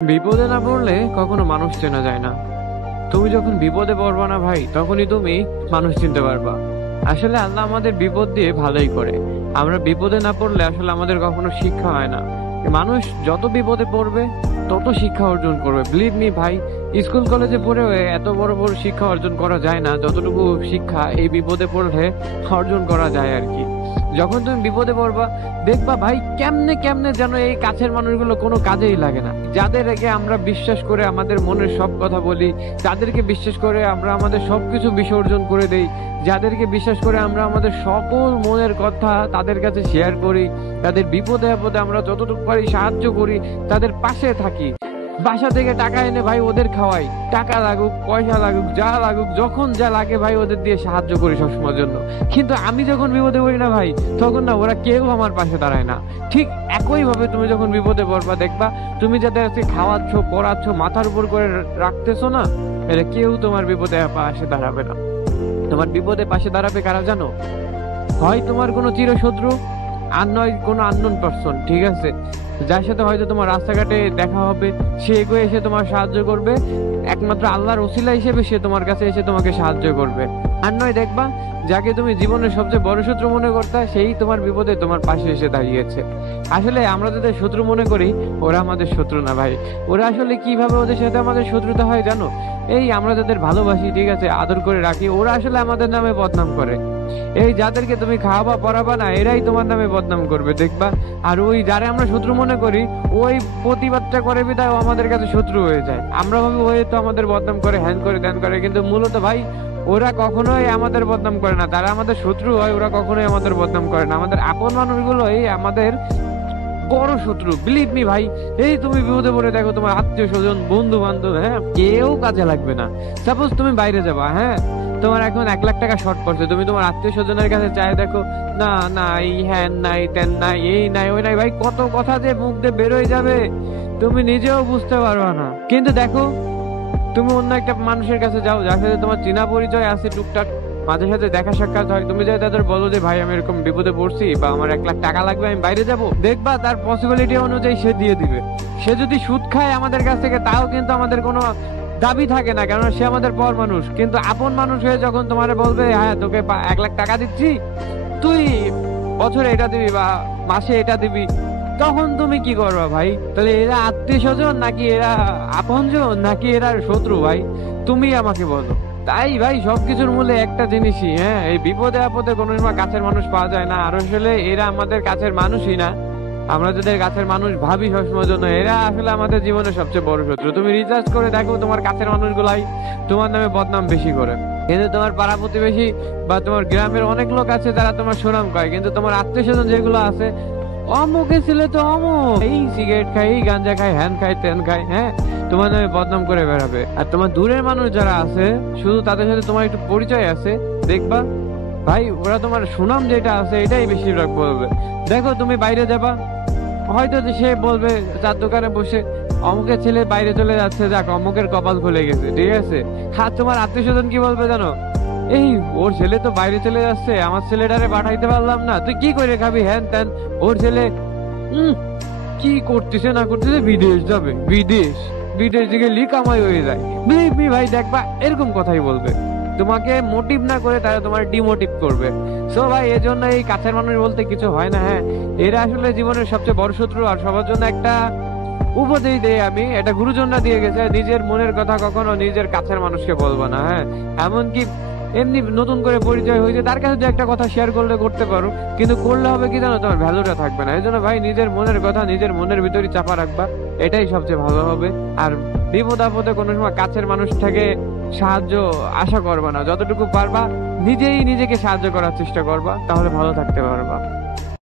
বিপদে না পড়লে কখনো মানুষ চেনা যায় না। তুমি যখন বিপদে পড়বা না ভাই, তখনই তুমি মানুষ চিনতে পারবা। আসলে আল্লাহ আমাদের বিপদ দিয়ে ভালোই করে। আমরা বিপদে না পড়লে আসলে আমাদের কখনো শিক্ষা হয় না। মানুষ যত বিপদে পড়বে তত শিক্ষা অর্জন করবে। বিলিভ মি ভাই, স্কুল কলেজে পড়েও এত বড় বড় শিক্ষা অর্জন করা যায় না যতটুকু শিক্ষা এই বিপদে পড়লে অর্জন করা যায় আর কি। যখন তুমি বিপদে পড়বা দেখবা ভাই কেমনে কেমনে যেন এই কাছের মানুষগুলো কোনো কাজেই লাগে না। যাদেরকে আমরা বিশ্বাস করে আমাদের মনের সব কথা বলি, যাদেরকে বিশ্বাস করে আমরা আমাদের সবকিছু বিসর্জন করে দেই, যাদেরকে বিশ্বাস করে আমরা আমাদের সকল মনের কথা তাদের কাছে শেয়ার করি, তাদের বিপদে আপদে আমরা যতটুকু পারি সাহায্য করি, তাদের পাশে থাকি, বাসা থেকে টাকা এনে ভাই ওদের খাওয়াই, টাকা লাগুক পয়সা লাগুক যা লাগুক যখন যা লাগে ভাই ওদের দিয়ে সাহায্য করি সবসময়ের জন্য। কিন্তু আমি যখন বিপদে পড়ি না ভাই, তখন না ওরা কেউ আমার পাশে দাঁড়ায় না। ঠিক একই ভাবে তুমি যখন বিপদে পড়বা দেখবা তুমি যাদের আজকে খাওয়াচ্ছ পড়াচ্ছ মাথার উপর করে রাখতেছো না, এরা কেউ তোমার বিপদে পাশে দাঁড়াবে না। তোমার বিপদে পাশে দাঁড়াবে কারা জানো? হয় তোমার কোনো চিরশত্রু, আর নয় কোনো আননোন পারসন। ঠিক আছে, যার সাথে হয়তো তোমার রাস্তাঘাটে দেখা হবে, সে এগিয়ে এসে তোমার সাহায্য করবে, একমাত্র আল্লাহর ওসিলা হিসেবে সে তোমার কাছে এসে তোমাকে সাহায্য করবে। আর নয় দেখবা যাকে তুমি জীবনের সবচেয়ে বড় শত্রু মনে করতে, সেই তোমার বিপদে তোমার পাশে এসে দাঁড়িয়েছে। আসলে আমরা যাদের শত্রু মনে করি ওরা আমাদের শত্রু না ভাই। ওরা আসলে কিভাবে ওদের সাথে আমাদের শত্রুতা হয় জানো? এই আমরা যাদের ভালোবাসি, ঠিক আছে, আদর করে রাখি, ওরা আসলে আমাদের নামে বদনাম করে। এই যাদেরকে তুমি খাওয়াবা পড়াবা না, এরাই তোমার নামে বদনাম করবে দেখবা। আর ওই যারা আমরা শত্রু মনে করি, ওই প্রতিবাদটা করে বিদায় ও আমাদের কাছে শত্রু হয়ে যায়। আমরা ভাবি ওই তো আমাদের বদনাম করে, হ্যান করে ত্যান করে, কিন্তু মূলত ভাই ওরা কখনোই আমাদের বদনাম করে না। তারা আমাদের শত্রু হয়, ওরা কখনোই আমাদের বদনাম করে না। আমাদের আপন মানুষগুলোই আমাদের বড় শত্রু। বিলিভ মি ভাই, এই তুমি বিপদে পড়ে দেখো তোমার আত্মীয় স্বজন বন্ধু বান্ধব, হ্যাঁ, কেউ কাজে লাগবে না। সাপোজ তুমি বাইরে যাবা, হ্যাঁ, তোমার এখন 1,00,000 টাকা শর্ট পড়ছে, তুমি তোমার আত্মীয় স্বজনের কাছে চাই দেখো, না না এই হ্যান নাই তেন নাই এই নাই ওই নাই, ভাই কত কথা যে মুখ দিয়ে বেরোয় যাবে তুমি নিজেও বুঝতে পারবা না। কিন্তু দেখো তুমি অন্য একটা মানুষের কাছে যাও যার সাথে তোমার চেনা পরিচয় আছে, টুকটাক মাঝে সাথে দেখা সাক্ষাৎ হয়, তুমি যাই তাদের বলো যে ভাই আমি এরকম বিপদে পড়ছি বা আমার 1,00,000 টাকা লাগবে, আমি বাইরে যাব, দেখবা তার পসিবিলিটি অনুযায়ী সে দিয়ে দিবে। সে যদি সুদ খায় আমাদের কাছ থেকে তাও কিন্তু আমাদের কোনো দাবি থাকে না, কারণ সে আমাদের পর মানুষ। কিন্তু আপন মানুষ হয়ে যখন তোমার বলবে হ্যাঁ তোকে 1,00,000 টাকা দিচ্ছি, তুই বছরে এটা দিবি বা মাসে এটা দিবি, তখন তুমি কি করবা ভাই? তাহলে এরা আত্মীয় স্বজন নাকি এরা আপনজন নাকি এরা শত্রু ভাই? তুমি আমাকে বলো। তাই ভাই সবকিছুর মূলে একটা জিনিসই, হ্যাঁ, এই বিপদে আপদে কোনো সময় কাছের মানুষ পাওয়া যায় না। আর আসলে এরা আমাদের কাছের মানুষই না। আমরা যাদের কাছের মানুষ ভাবি সবসময়ের জন্য, এরা আসলে আমাদের জীবনের সবচেয়ে বড় শত্রু। তুমি রিসার্চ করে দেখো তোমার কাছের মানুষগুলাই তোমার নামে বদনাম বেশি করে। কিন্তু তোমার পাড়া প্রতিবেশী বা তোমার গ্রামের অনেক লোক আছে যারা তোমার সুনাম করে, কিন্তু তোমার আত্মীয় স্বজন যেগুলো আছে, অমুকে ছেলে তো অমুক, এই সিগারেট খায়, এই গাঞ্জা খায়, হ্যান খায় তেন খায়, হ্যাঁ, তোমার নামে বদনাম করে বেড়াবে। আর তোমার দূরের মানুষ যারা আছে, শুধু তাদের সাথে তোমার একটু পরিচয় আছে, দেখবা ভাই ওরা তোমার সুনাম যেটা আছে এটাই বেশিরভাগ বলবে। দেখো তুমি বাইরে যাবা, হয়তো যে সে বলবে চার দোকানে বসে অমুকের ছেলে বাইরে চলে যাচ্ছে, যাক অমুকের কপাল খুলে গেছে, ঠিক আছে। আর তোমার আত্মীয় স্বজন কি বলবে জানো? এই ওর ছেলে তো বাইরে চলে যাচ্ছে, আমার ছেলেটারে পাঠাইতে পারলাম না, তুই কি করে খাবি, হ্যান ত্যান, ওর ছেলে কি করতেছে না করতেছে, বিদেশ যাবে, বিদেশ বিদেশ দিকে কামাই হয়ে যায়। বিলিভ মি ভাই, দেখবা এরকম কথাই বলবে, তোমাকে মোটিভ না করে তারা তোমার ডিমোটিভ করবে। সো ভাই এজন্য এই কাছের মানুষ বলতে কিছু হয় না। হ্যাঁ, এরা আসলে জীবনের সবচেয়ে বড় শত্রু। আর সবার জন্য একটা উপদেশ দেই আমি, এটা গুরুজনরা দিয়ে গেছে, নিজের মনের কথা কখনো নিজের কাছের মানুষকে বলবো না। হ্যাঁ, এমনকি এমনি নতুন করে পরিচয় হয়েছে তার কাছে একটা কথা শেয়ার করলে করতে পারো, কিন্তু করলে হবে কি জানো, তোমার ভ্যালুটা থাকবে না। এই জন্য ভাই নিজের মনের কথা নিজের মনের ভিতরে চাপা রাখবা, এটাই সবচেয়ে ভালো হবে। আর বিপদ আপদে কোনো সময় কাছের মানুষ থেকে সাহায্য আশা করবা না, যতটুকু পারবা নিজেই নিজেকে সাহায্য করার চেষ্টা করবা, তাহলে ভালো থাকতে পারবা।